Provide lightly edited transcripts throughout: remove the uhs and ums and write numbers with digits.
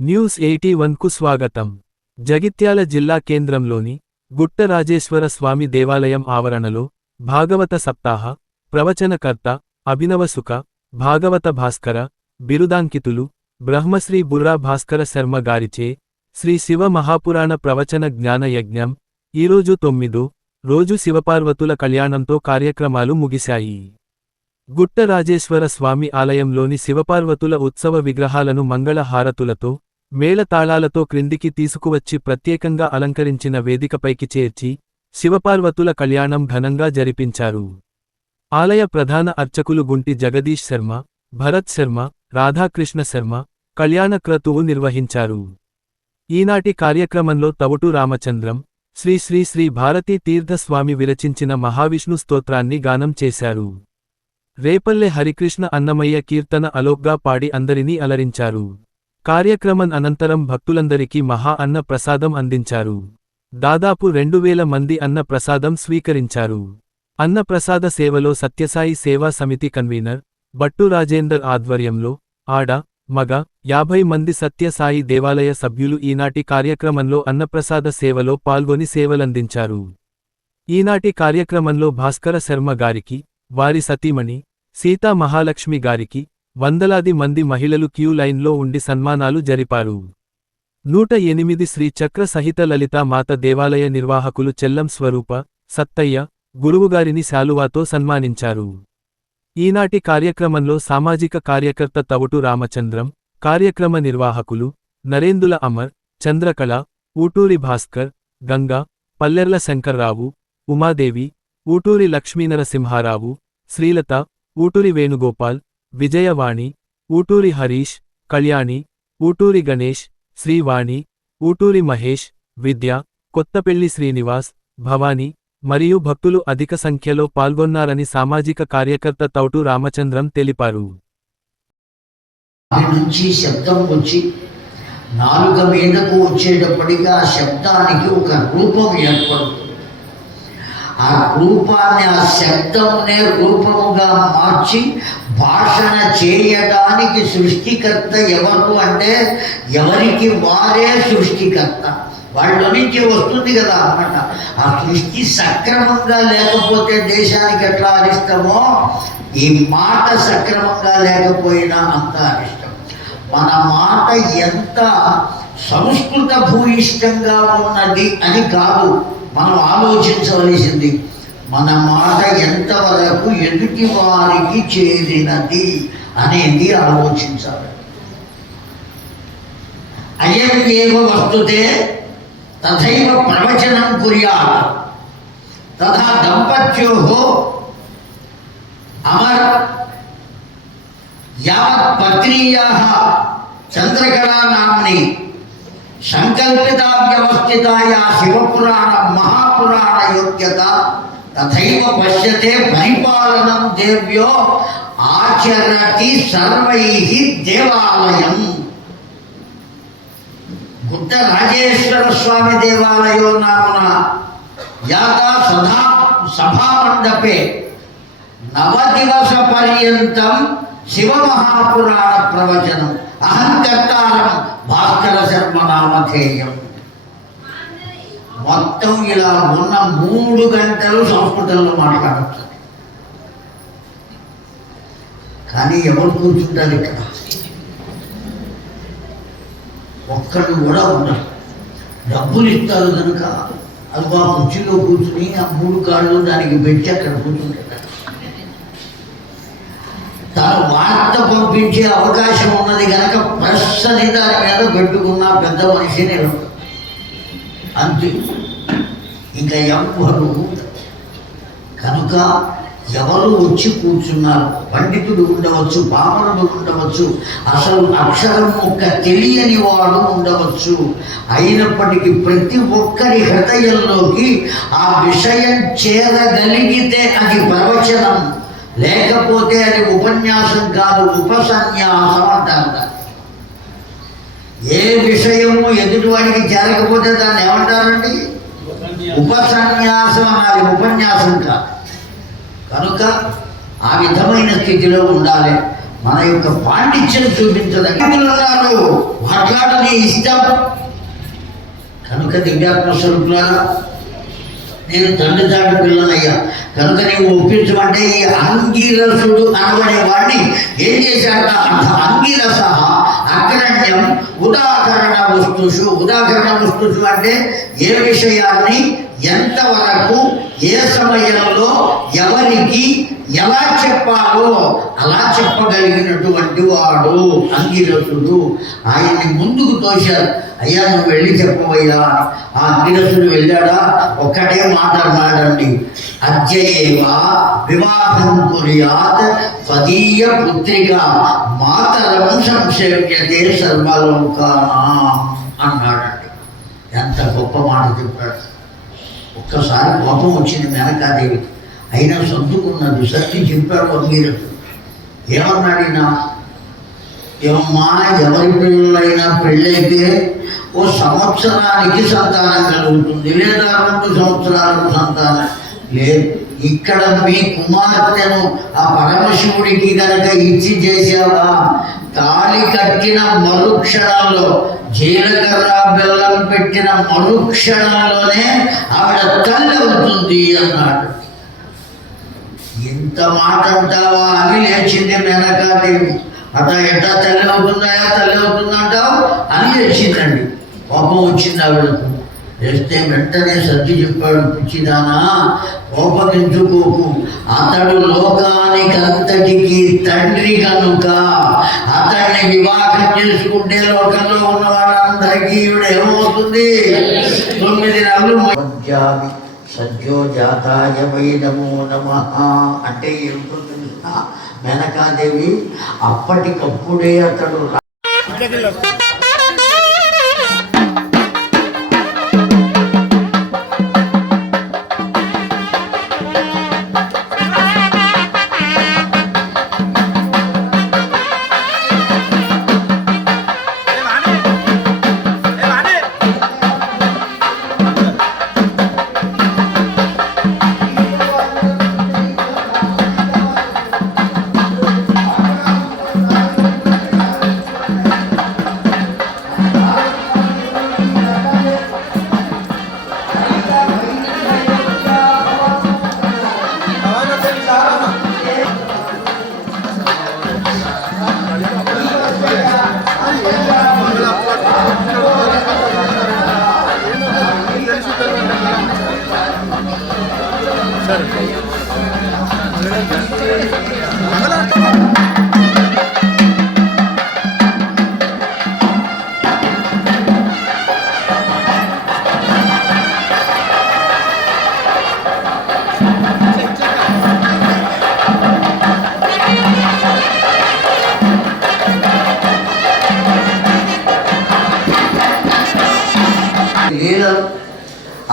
News 81కు స్వాగతం. జగిత్యాల జిల్లా కేంద్రంలోని గుట్ట రాజేశ్వర స్వామి దేవాలయం ఆవరణలో భాగవత సప్తాహ ప్రవచనకర్త అభినవసుక భాగవత భాస్కర బిరుదాంకితులు బ్రహ్మశ్రీ బుర్రా భాస్కర శర్మ గారిచే శ్రీ శివ మహాపురాణ ప్రవచన జ్ఞాన యజ్ఞం ఈరోజు 9వ రోజు శివపార్వతుల కళ్యాణంతో కార్యక్రమాలు ముగిశాయి. గుట్ట రాజేశ్వర స్వామి ఆలయంలోని శివపార్వతుల ఉత్సవ విగ్రహాలను మంగళ హారతులతో మేళతాళాలతో క్రిందికి తీసుకువచ్చి ప్రత్యేకంగా అలంకరించిన వేదికపైకి చేర్చి శివపార్వతుల కళ్యాణం ఘనంగా జరిపించారు. ఆలయ ప్రధాన అర్చకులు గుంటి జగదీష్ శర్మ, భరత్ శర్మ, రాధాకృష్ణ శర్మ కళ్యాణ క్రతువు నిర్వహించారు. ఈనాటి కార్యక్రమంలో తవుటు రామచంద్రం, శ్రీ శ్రీ శ్రీ భారతీ తీర్థస్వామి విరచించిన మహావిష్ణు స్తోత్రాన్ని గానం చేశారు. రేపల్లె హరికృష్ణ అన్నమయ్య కీర్తన అలోక్గా పాడి అందరినీ అలరించారు. కార్యక్రమం అనంతరం భక్తులందరికీ మహా అన్న ప్రసాదం అందించారు. దాదాపు 2000 మంది అన్న ప్రసాదం స్వీకరించారు. అన్న ప్రసాద సేవలో సత్యసాయి సేవా సమితి కన్వీనర్ బట్టు రాజేందర్ ఆధ్వర్యంలో ఆడ, మగ 50 మంది సత్యసాయి దేవాలయ సభ్యులు ఈనాటి కార్యక్రమంలో అన్నప్రసాద సేవలో పాల్గొని సేవలందించారు. ఈనాటి కార్యక్రమంలో భాస్కర శర్మ గారికి, వారి సతీమణి సీతా మహాలక్ష్మి గారికి వందలాది మంది మహిళలు క్యూ లైన్లో ఉండి సన్మానాలు జరిపారు. 108 శ్రీ చక్ర సహిత లలితా మాత దేవాలయ నిర్వాహకులు చెల్లం స్వరూప, సత్తయ్య, గురువుగారిని శాలువాతో సన్మానించారు. ఈనాటి కార్యక్రమంలో సామాజిక కార్యకర్త తవుటు రామచంద్రం, కార్యక్రమ నిర్వాహకులు నరేందుల అమర్, చంద్రకళ, ఊటూరి భాస్కర్, గంగా, పల్లెర్ల శంకర్రావు, ఉమాదేవి, ఊటూరి లక్ష్మీనరసింహారావు, శ్రీలత, ఊటూరి వేణుగోపాల్, విజయవాణి, ఊటూరి హరీష్, కళ్యాణి, ఊటూరి గణేష్, శ్రీవాణి, ఊటూరి మహేష్, విద్య, కొత్తపెళ్లి శ్రీనివాస్, భవానీ మరియు భక్తులు అధిక సంఖ్యలో పాల్గొన్నారని సామాజిక కార్యకర్త తౌటు రామచంద్రం తెలిపారు. నుంచి శబ్దం వచ్చి నాలుక మీదకు వచ్చేటప్పటికి ఆ శబ్దానికి ఒక రూపం ఏర్పడుతుంది. ఆ రూపాన్ని, ఆ శబ్దంనే రూపముగా మార్చి భాషణ చేయడానికి సృష్టికర్త ఎవరు అంటే ఎవరికి వారే సృష్టికర్త. వాళ్ళ నుంచి వస్తుంది కదా అన్నమాట. ఆ సృష్టి సక్రమంగా లేకపోతే దేశానికి ఎట్లా అరిష్టమో ఈ మాట సక్రమంగా లేకపోయినా అంత అరిష్టం. మన మాట ఎంత సంస్కృత భూయిష్టంగా ఉన్నది అని కాదు మనం ఆలోచించవలసింది, మన మాట ఎంతవరకు ఎదుటి వారికి చేరినది అనేది ఆలోచించాలి. అయం ఏవ వస్తుతే తథైవ ప్రవచనం కుర్యాత్ తథా దంపత్యోః అమర్ యావత్ పత్నీయాః చంద్రకళా నామ్ని సంకల్పితా వ్యవస్థితాయా శివపురాణ మహాపురాణ యోగ్యత తథైవ పశ్యతే పరిపాలనం దేవ్యో ఆచరతి సర్వైః దేవాలయం. గుట్ట రాజేశ్వర స్వామి దేవాలయో నామన యాతా సభామండపే 9 దివస పర్యంతం శివ మహాపురాణ ప్రవచనం అహంకర్తారం భాస్కర శర్మ నామధేయం. మొత్తం ఇలా ఉన్న 3 గంటలు సంస్కృతంలో మాట్లాడచ్చు. కానీ ఎవరు కూర్చుంటారు ఇక్కడ? ఒక్కడు కూడా ఉండరు. డబ్బులు ఇస్తారు కనుక అది మా కుర్చీలో కూర్చుని ఆ 3 కాళ్ళు దానికి పెట్టి అక్కడ కూర్చుంటారు. తను వార్త పంపించే అవకాశం ఉన్నది కనుక ప్రెస్ అని దాని మీద పెట్టుకున్న పెద్ద మనిషిని అంతే, ఇంకా ఎవ్వరు కనుక ఎవరు వచ్చి కూర్చున్నారు. పండితుడు ఉండవచ్చు, పామరుడు ఉండవచ్చు, అసలు అక్షరం ఒక్క తెలియని వాడు ఉండవచ్చు. అయినప్పటికీ ప్రతి ఒక్కరి హృదయంలోకి ఆ విషయం చేరగలిగితే అది ప్రవచనం, లేకపోతే అది ఉపన్యాసం కాదు, ఉపసన్యాసం అంటారు. ఏ విషయము ఎదుటివాడికి చేరకపోతే దాన్ని ఏమంటారండి? ఉపసన్యాసం అనాలి, ఉపన్యాసం కాదు. కనుక ఆ విధమైన స్థితిలో ఉండాలి. మన యొక్క పాండిత్యం చూపించడానికి ఉన్నారు. మాట్లాడని ఇష్టం కనుక దివ్యాత్మ స్వరూపులారా, నేను తండ్రి చాటు పిల్లనయ్యా కనుక నీవు ఒప్పించమంటే ఈ అంగీరసుడు అనబడే వాడిని ఏం చేశాడ? అంగీరస అగ్రణ్యం ఉదాహరణ వస్తుషు. ఉదాహరణ వస్తుషు అంటే ఏ విషయాన్ని ఎంతవరకు ఏ సమయంలో ఎవరికి ఎలా చెప్పాలో అలా చెప్పగలిగినటువంటి వాడు అంగీరసుడు. ఆయన్ని ముందుకు తోశారు. అయ్యా నువ్వు వెళ్ళి చెప్పవయ్యా. ఆ అంగీరసుడు వెళ్ళాడా? ఒక్కటే మాట అన్నాడండి, అద్యయేవ వివాహం కుర్యాత్ స్వదీయ పుత్రిక మాతరం సంసేవ్యతే సర్వలోకానాం అన్నాడండి. ఎంత గొప్ప మాట చెప్పాడు. ఒక్కసారి కోపం వచ్చింది మేనకాదేవికి, అయినా సర్దుకున్నది. సర్ది చెప్పాడు అంగీరసుడు. ఏమన్నాడినా, ఏమమ్మా ఎవరి పిల్లలైనా పెళ్ళైతే ఓ సంవత్సరానికి సంతానం కలుగుతుంది, లేదా 2 సంవత్సరాలకు సంతానం లేదు. ఇక్కడ మీ కుమార్తెను ఆ పరమశివుడికి కనుక ఇచ్చి చేసావా, తాళి కట్టిన మరుక్షణంలో, జీలకర్ర బెల్లం పెట్టిన మరుక్షణంలోనే ఆవిడ తల్లి అవుతుంది అన్నాడు. ఇంత మాట అంటావా అని లేచింది మేనకాదేవి. ఎట్టా తల్లి అవుతుందాయా, తల్లి అవుతుందంటావు అని లేచిందండి. కోపం వచ్చింది ఆవిడకు. వేస్తే వెంటనే సర్ది చెప్పాడు, పిచ్చిదానా కోపగించుకోకు, అతడు లోకానికి అంతటికి తండ్రి కనుక అతన్ని వివాహం చేసుకుంటే లోకంలో ఉన్న వాళ్ళందరికీ ఈవిడ ఏమవుతుంది? 9 నెలలు సద్యో జాతాయ వై నమో నమః అంటే ఏమిటో తెలుసా మేనకాదేవి? అప్పటికప్పుడే అతడు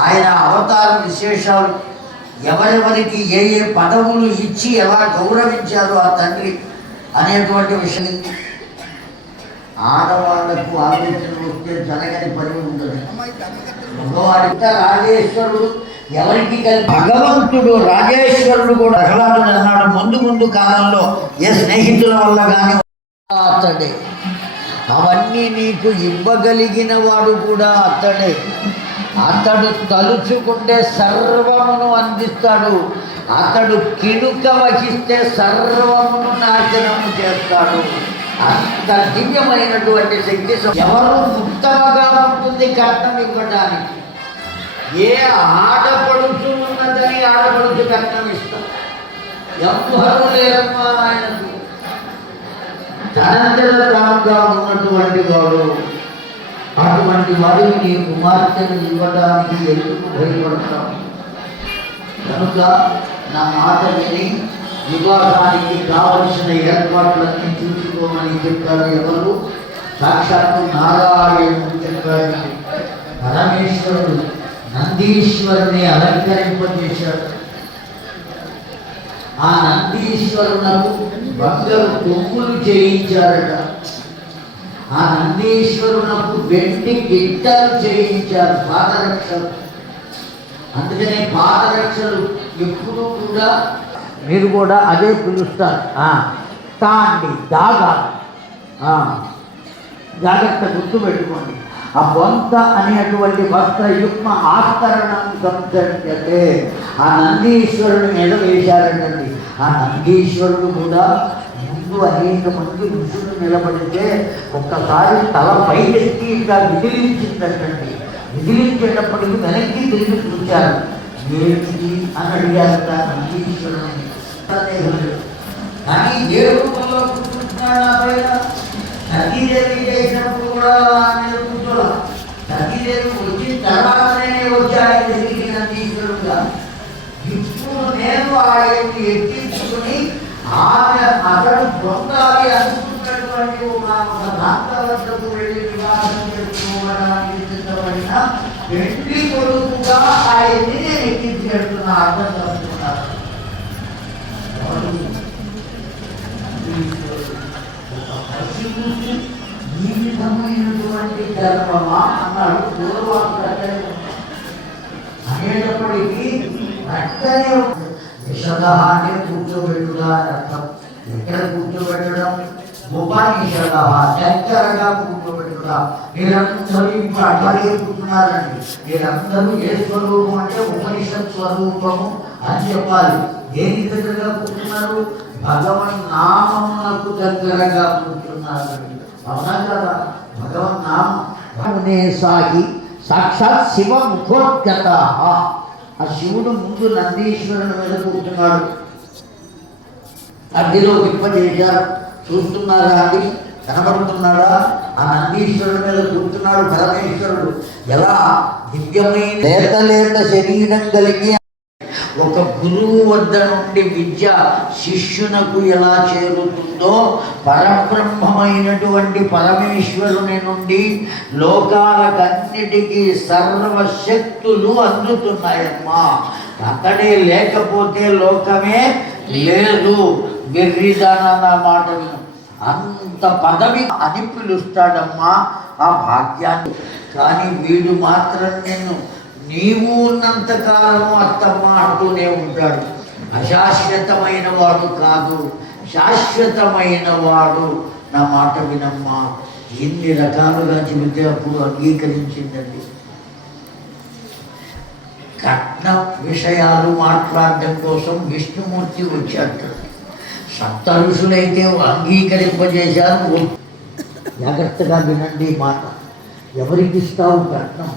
ఆయన అవతార విశేషాలు, ఎవరెవరికి ఏ ఏ పదవులు ఇచ్చి ఎలా గౌరవించారు ఆ తండ్రి అనేటువంటి విషయం. ఆడవాళ్లకు ఆలోచన వస్తే జరగని పని ఉంటుంది. మగవాడిత రాజేశ్వరుడు ఎవరికి భగవంతుడు రాజేశ్వరుడు కూడా ప్రహ్లాదుడు అన్నాడు, ముందు కాలంలో ఏ స్నేహితుల వల్ల కానీ అతడే, అవన్నీ నీకు ఇవ్వగలిగిన వాడు కూడా అతడే. అతడు తలుచుకుంటే సర్వమును అందిస్తాడు, అతడు కిడుక వహిస్తే సర్వమును నాశనము చేస్తాడు. అంత దివ్యమైనటువంటి శక్తి. ఎవరు ముక్తముగా ఉంటుంది కట్నం ఇవ్వడానికి? ఏ ఆడపడుచు ఉన్నదని ఆడపడుచు కట్నం ఇస్తాం. ఎవ్వరు లేరమ్మా ఆయనకు. తనంతట తానుగా ఉన్నటువంటి వాడు. అటువంటి వాడిని నీ కుమార్తెను ఇవ్వడానికి ఎందుకు భయపడతాం? కనుక నా మాట విని వివాహానికి కావలసిన ఏర్పాట్లన్నీ చూసుకోమని చెప్పారు. ఎవరు? సాక్షాత్తు నారాయణుడు చెప్పాడు. పరమేశ్వరుడు నందీశ్వరుని అలంకరింపజేశాడు. ఆ నందీశ్వరులకు బంగారు కొమ్ములు చేయించారట. ఆ నందీశ్వరునకు వెండి గిట్టలు చేయించారు, పాదరక్షలు. అందుకనే పాదరక్షలు ఎప్పుడూ కూడా మీరు కూడా అదే పిలుస్తారు. తా అండి దాగా జాగ్రత్త గుర్తు పెట్టుకోండి. ఆ బొంత అనేటువంటి వస్త్రయుగ్మ ఆస్తరణం సంచరిస్తే ఆ నందీశ్వరుడు మీద వేశారంటండి. ఆ నందీశ్వరుడు కూడా ముందు అనేక మంది ఋషులు నిలబడితే ఒక్కసారి తల పైకెత్తి ఇంకా విదిలించిందంటండి. విదిలించేటప్పటికి వెనక్కి తిరిగి చూశారు. ఏంటి అని అడిగారు నందీశ్వరుని. కానీ ఏ రూపంలో కూర్చుంటున్నాడు సతీదేవి చేసినప్పుడు కూడా కూర్చోలా. సతీదేవి వచ్చిన తర్వాతనే వచ్చి ఆయన దగ్గరికి నందీశ్వరుడుగా. ఇప్పుడు నేను ఆయన్ని ఎక్కించుకుని ఆమె అతడు పొందాలి అనుకున్నటువంటి ఒక దాంత వద్దకు వెళ్ళి వివాహం చేసుకోవడానికి సిద్ధపడిన పెళ్లి కొడుకుగా ఆయన్ని నేను ఎక్కించేస్తున్నా. అర్థం చేసుకున్నారు. ఈ విధమైనటువంటి ధర్మమా అన్నాడు పూర్వవాసు అనేటప్పటికీ అట్టనే నిషద అంటే కూర్చోబెట్టుగా అని అర్థం. ఎక్కడ కూర్చోబెట్టడం? ఉపనిషద దగ్గరగా కూర్చోబెట్టుగా. మీరందరూ ఇప్పుడు అట్లాగే కూర్చున్నారండి. మీరందరూ ఏ స్వరూపం అంటే ఉపనిషత్ స్వరూపము అని చెప్పాలి. దేని దగ్గరగా కూర్చున్నారు? భగవన్ నామమునకు దగ్గరగా కూర్చున్నారండి. అవునా కదా? భగవన్ నామే సాగి సాక్షాత్ శివ ముఖోద్గత. ఆ శివుడు ముందు నందీశ్వరుని మీద కూర్చున్నాడు. అగ్నిలో విప్పజేశారు. చూస్తున్నారా అండి? కనబడుతున్నాడా? ఆ నందీశ్వరుడి మీద కూర్చున్నాడు పరమేశ్వరుడు. ఎలా దివ్యమైన లేత లేత శరీరం కలిగి ఒక గురువు వద్ద నుండి విద్య శిష్యునకు ఎలా చేరుతుందో పరబ్రహ్మమైనటువంటి పరమేశ్వరుని నుండి లోకాలకన్నిటికీ సర్వశక్తులు అందుతున్నాయమ్మా. అతడే లేకపోతే లోకమే లేదు. వెర్రిదానన్న మాట అంత పదవి అని పిలుస్తాడమ్మా ఆ భాగ్యాన్ని. కానీ వీడు మాత్రం నిన్ను నీవు ఉన్నంతకాలము అత్తమ్మ అంటూనే ఉంటాడు. అశాశ్వతమైన వాడు కాదు, శాశ్వతమైన వాడు. నా మాట వినమ్మా. ఎన్ని రకాలుగా చెబితే అప్పుడు అంగీకరించిందండి. కట్న విషయాలు మాట్లాడడం కోసం విష్ణుమూర్తి వచ్చాడు. సప్త ఋషులైతే అంగీకరింపజేశారు. జాగ్రత్తగా వినండి మాట. ఎవరికి ఇస్తావు కట్నం?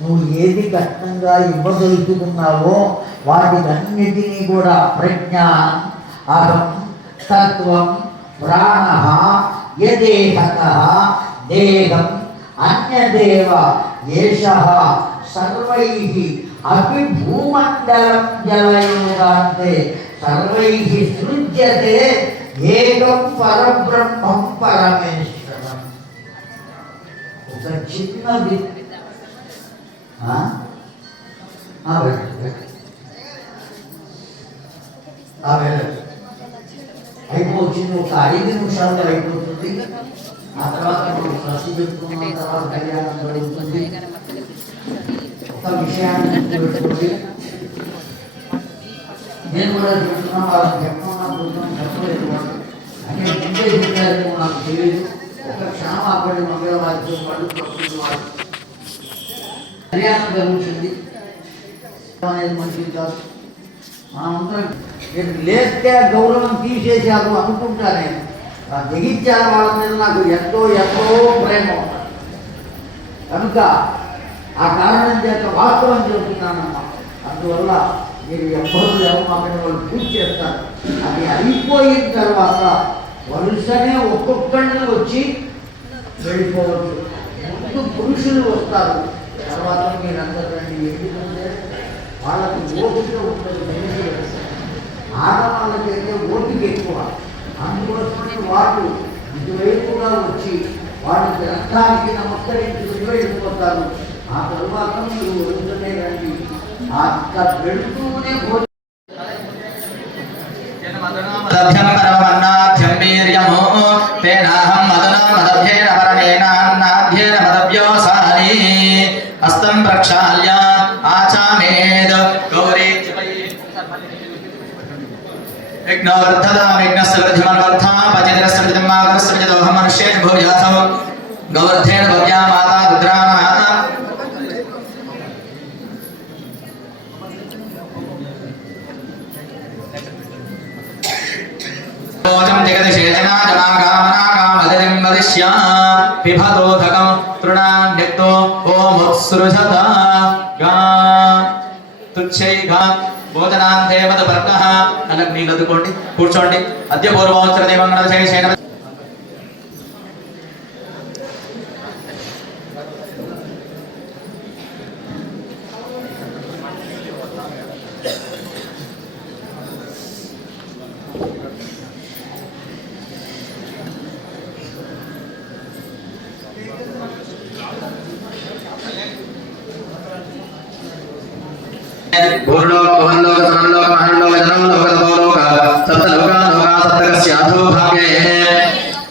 నువ్వు ఏది కట్నంగా ఇవ్వగలుగుతున్నావో వాటికన్నిటినీ కూడా ప్రజ్ఞానం, అహం, తత్వం, ప్రాణ, యదేహత, దేహం, అన్యదేవ ఏషః సర్వైః అపి భూమండలం జలయోగాంతే సర్వైః సృజ్యతే ఏకం పరబ్రహ్మం పరమేశ్వరం. ఒక చిన్న అయిపోతుంది. ఒక 5 నిమిషాల్లో అయిపోతుంది. ఆ తర్వాత ప్రశ్న పెట్టుకున్న తర్వాత కళ్యాణం జరుగుతుంది. ఒక విషయాన్ని పెట్టుకోండి. నేను కూడా చెప్తున్నా, వాళ్ళకి చెప్పకుండా కూర్చొని చెప్పలేదు. అంటే ముందే చెప్పారు నాకు తెలియదు. ఒక క్షణం అప్పటి మంగళవాద్యం వాళ్ళు ప్రకృతి వాళ్ళు కళ్యాణం జరుగుతుంది అనేది మంచిది కాదు. మనందరం లేస్తే గౌరవం తీసేశారు అనుకుంటా. నేను దిగించాల వాళ్ళ మీద నాకు ఎంతో ఎంతో ప్రేమ ఉన్నది. కనుక ఆ కారణం చేత వాస్తవం చెబుతున్నానమ్మా. అందువల్ల మీరు ఎవ్వరూ ఎవరి వాళ్ళు పూజ చేస్తారు. అది అయిపోయిన తర్వాత వరుసనే ఒక్కొక్కళ్ళు వచ్చి వెళ్ళిపోవచ్చు. ముందు పురుషులు వస్తారు, తర్వాత మీరందరూ రండి. ఎందుకంటే వాళ్ళకి ఓపిక ఉంటుంది. ఆడవాళ్ళకైతే ఓపిక ఎక్కువ. అందుకోసమే వాళ్ళు ఇటువైపుగా వచ్చి వాడి గ్రంథానికి నమస్కరించి వెళ్ళిపోతారు. ఆ తరువాత మీరు వరుసనే రండి. అక్కడ పెడుతూనే హస్తం ప్రక్షాళ్య ఆచామేద గౌరీ విఘ్నవర్ధదా విఘ్నస్య వృద్ధిమన్వర్ధా मातरस्मिजदोहं मनुष्येण भूयासं गौर्धेन भव्या माता रुद्रामः ओजं जगदशेषना जनागामनागामदिं वदिष्या पिबतोधकं तृणान्यक्तो ओम उत्सृजता गा तुच्छै गा భోజనాంతే మద వర్గః అలగ్ నీళ్ళు అదుకోండి కూర్చోండి అద్య పూర్వోత్తర దేవంగణ శేషేన पूर्णोक भवनोक समनोक महनोक जनमनोक तपोलोक सप्तलोका लोका सप्तकस्य अधो भागे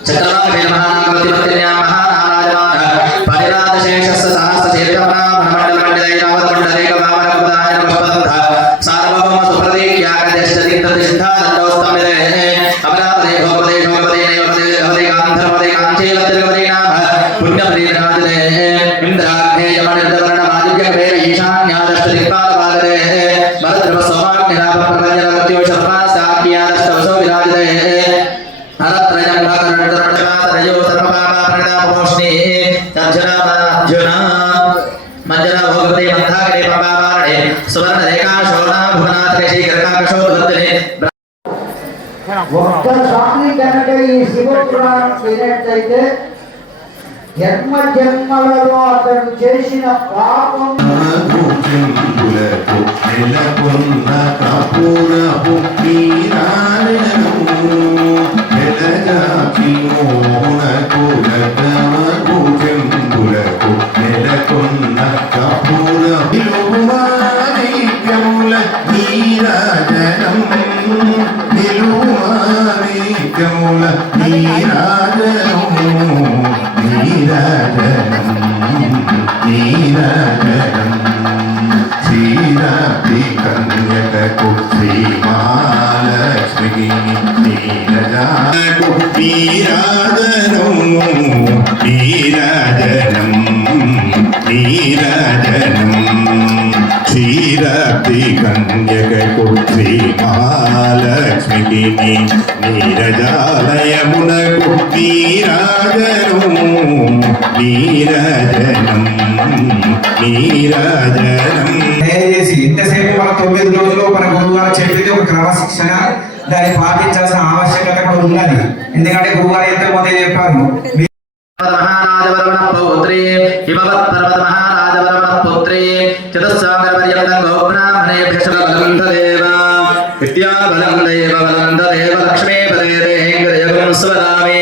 चक्रवाके महानागवतिपत्न्या महाराजमान परिराजशेषस्य सहस्रचेतमना ब्रह्मण्डल मंडलैरावत मंडलेक भावनक पदाय पुष्पदन्त सार्वभौम सुप्रतीक्यागदेशतिसिद्धा दण्डोस्तमिले अमरापदे भोपदे शोपदे नैवपदे भवदे गान्धर्वदे काञ्चीलतिर्वदे नाम पुण्यपरिराजले इंद्राग्ने यमनिर्दवर्ण मादिव्य वेर ईशान्यादष्टदिक्पाल भरद्रव सौभाग्यराम प्रपंचरगत्यो शर्मा साक्यादष्टवसो विराजते हरत्रयं भागरणतरणयो सर्वपापा प्रणतापमोष्णे तज्जनार्जुन मंजरा भोगवते मंथागरे पापावारणे सुवर्ण रेखा शोभना भुवनात्रे श्रीकरकाकशो भक्तने ఒక్క స్వామి కనుక ఈ శివపురాణం వినట్టయితే జన్మ జన్మలలో అతడు చేసిన పాపం నెలకొన్న కపూరపు నీరాజనము నెలజాకి మోహనకు చెంబులకు నెలకొన్న కపూర నిలువానిత్యముల నీరాజనం నిలువానిత్యముల నీరాజనము నీరాజనం నీరాజనం శ్రీరాత్రి కన్యకకు శ్రీ మహాలక్ష్మికి నీరజాకు నీరాజనం నీరాజనం నీరాజనం శ్రీరాత్రి కన్యకకు శ్రీ మహాలక్ష్మికి నీరజాలయమునకు నీరాజనం నీరాజనం నీరాజనం దయచేసి ఇంతసేపు మన 9 రోజులు మన గురువుగారు చెప్పింది ఒక క్రమశిక్షణ దాన్ని పాటించాల్సిన ఆవశ్యకత కూడా ఉన్నది ఎందుకంటే గురువుగారు ఎంతో మంది చెప్పారు महाराजवर्मण पौत्रे हिमवत् पर्वत महाराजवर्मण पौत्रे चतुस्सागरपर्यन्तं गोब्राह्मणेभ्यः शुभबलन्धदेव विद्याबलं देव बलन्धदेव लक्ष्मीपदे देहेङ्गदेवं स्वदामि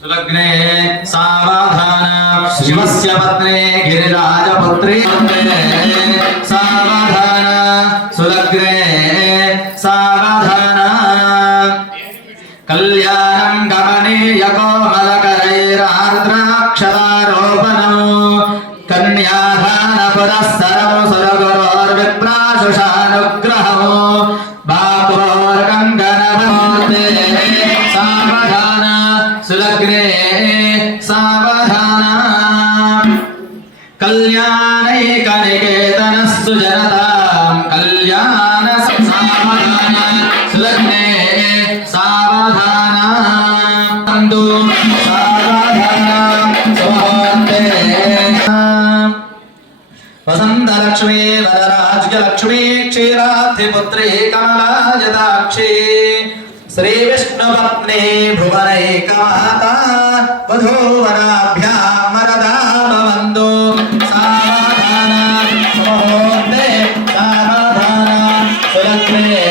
सुलग्ने सावधान शिवस्य पत्नी गिरिराजपुत्री सावधान सुलग्ने सावधान कल्याणं गमनीय कोमलकरैरार्द्राक्षरारोपणं कन्यादान पुरस्सरं सुरगुरोर्विप्राशुषानुग्रहं बाहुर्कङ्कणमूर्ते सावधान सुलग्ने सावधान कल्याणैकनिकेतनस्तु जनतां कल्याण सावधान सुलग्ने सावधान तन्तु सावधान सुमुहूर्ते वसन्तलक्ष्मी वरराज्यलक्ष्मी क्षीराब्धिपुत्री कमलायताक्षी श्रीविष्णुपत्नी भुवनैकमाता वधूवराभ्यां वरदा भवन्तु सावधान सुमुहूर्ते सावधान सुलग्ने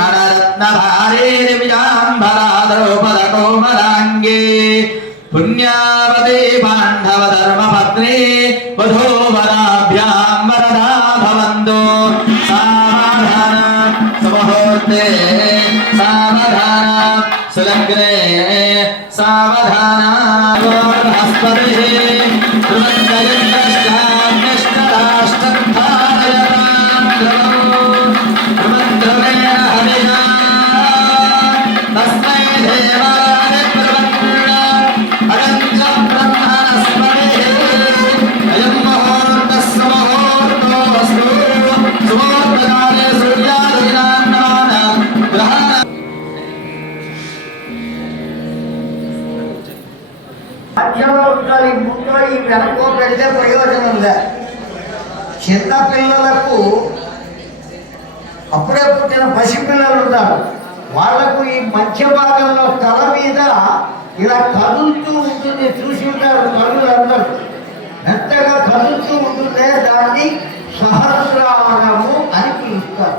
वररत्नभारे दिव्याम्बराद्रौपदकोमलाङ्गे पुण्यावती पाण्डवधर्मपत्नी भवन्तु सावधान सुमुहूर्ते सावधान सुलग्ने सावधान बृहस्पतिः तस्मै देवाय प्रवन्न अगञ्च ब्रह्मणस्पतिः अयं मुहूर्तः सुमुहूर्तोऽस्तु सुमुहूर्तकाले सूर्यादिनान्नानां ग्रहाणां మధ్యలో ఉండాలి, ముందు ఈ వెనకో పెడితే ప్రయోజనం లే. చిన్న పిల్లలకు అప్పుడే పుట్టిన పసిపిల్లలు ఉంటారు, వాళ్లకు ఈ మధ్య భాగంలో తల మీద ఇలా కదులుతూ ఉంటుంది, చూసి ఉంటారు కళ్ళందరూ మెత్తగా కదులుతూ ఉంటుందే, దాన్ని సహస్రారము అని పిలుస్తారు.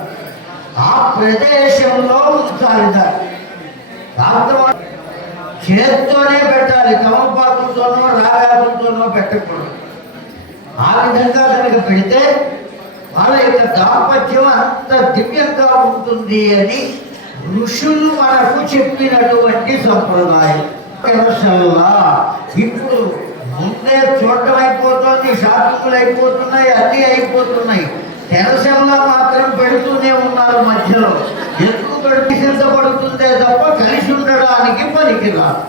ఆ ప్రదేశంలో ఉంచాలి. దాంతో చేత్తోనే పెట్టాలి, తమపాకులతోనో రాగాకులతోనో పెట్టకూడదు. ఆ విధంగా కనుక పెడితే వాళ్ళ యొక్క దాంపత్యం అంత దివ్యంగా ఉంటుంది అని ఋషులు మనకు చెప్పినటువంటి సంప్రదాయం. ఇప్పుడు ముందే చూడటం అయిపోతుంది, షాపింగ్లు అయిపోతున్నాయి, అన్నీ అయిపోతున్నాయి. తెరసల్లా మాత్రం పెడుతూనే ఉన్నారు మధ్యలో. ఎందుకు పెడితే సిద్ధపడుతుందే తప్ప కలిసి ఉండడానికి పనికిరాదు.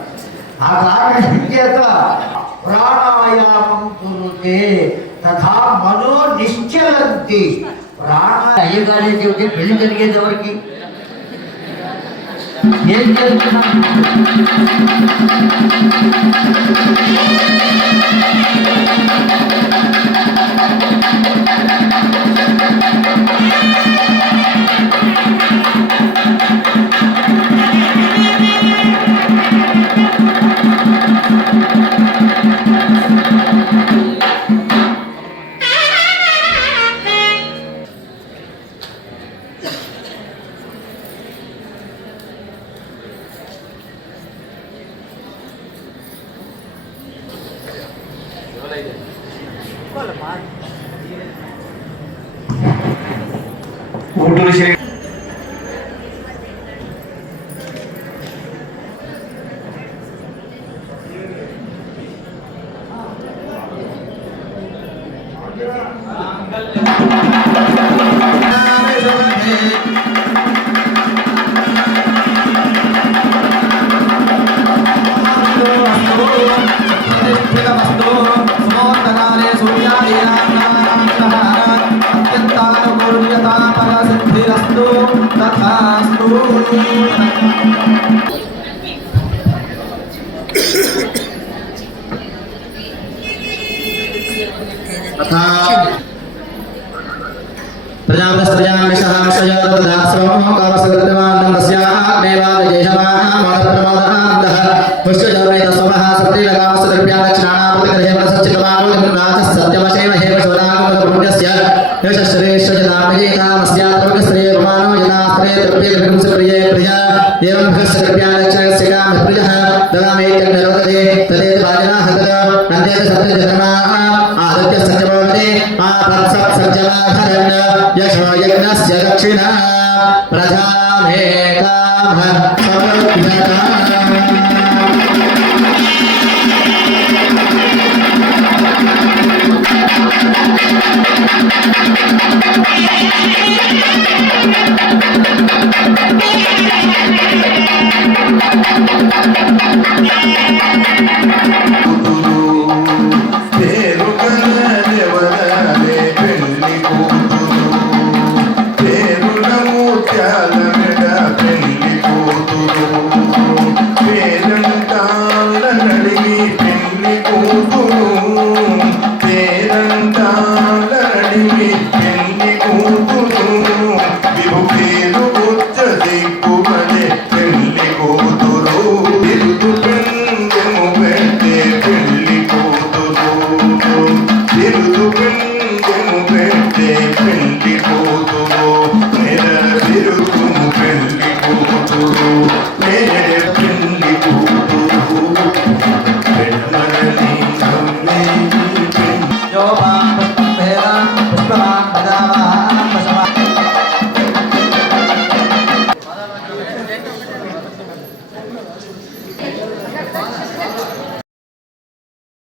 ఆ కారణం చేత ప్రాణాయామం కురుతే తథా మనో నిశ్చలంతి. అయ్యగానే చెబితే పెళ్లి జరిగేది ఎవరికి? ఏం చేస్తున్నా గుంటూరు శ్రీ పెళ్లి కూతురు ఆ